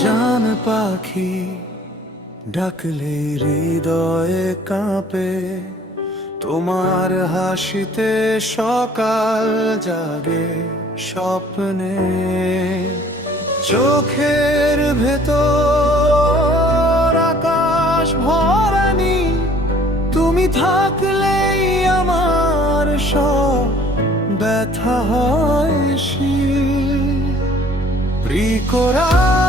জান পাখি ডাকলে হৃদয়ে কাঁপে তোমার হাসিতে সকাল জাগে স্বপ্নে চোখের ভেতর আকাশ ভরানি তুমি থাকলেই আমার সব ব্যথা হয় শিল প্রিকরাস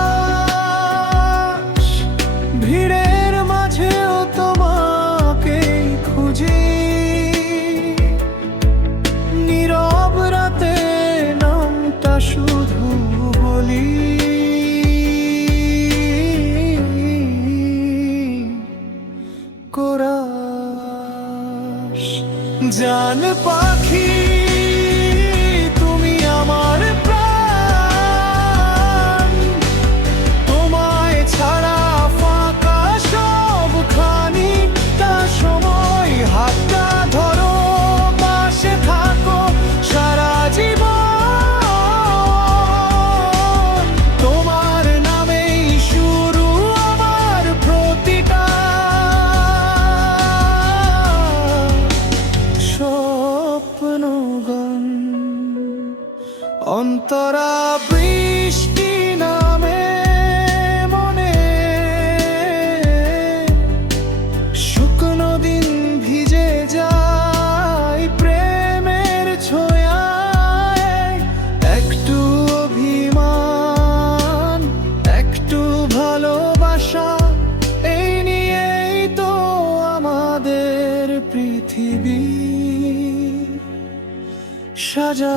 জান পাখি অন্তরা বৃষ্টি নামে মনে। শুকনো দিন ভিজে যায় প্রেমের ছোঁয়ায়। একটু অভিমান, একটু ভালোবাসা, এই নিয়েই তো আমাদের পৃথিবী। সাজা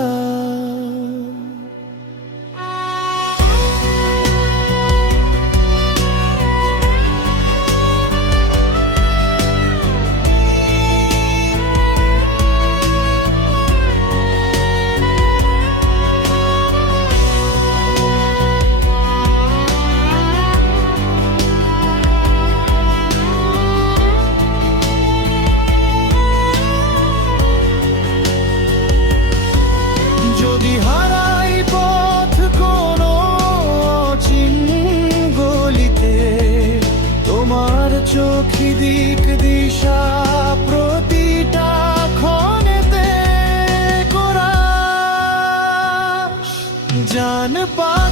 চোখি দিক দিশা প্রতিটা ক্ষণেতে করা জান পাখি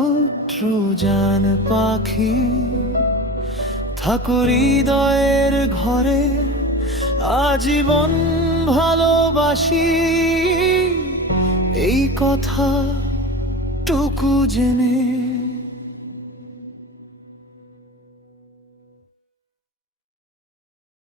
আউট্রো জান পাখি থাকো হৃদয়ের ঘরে আজীবন ভালোবাসি। এই কথা টুকু জেনে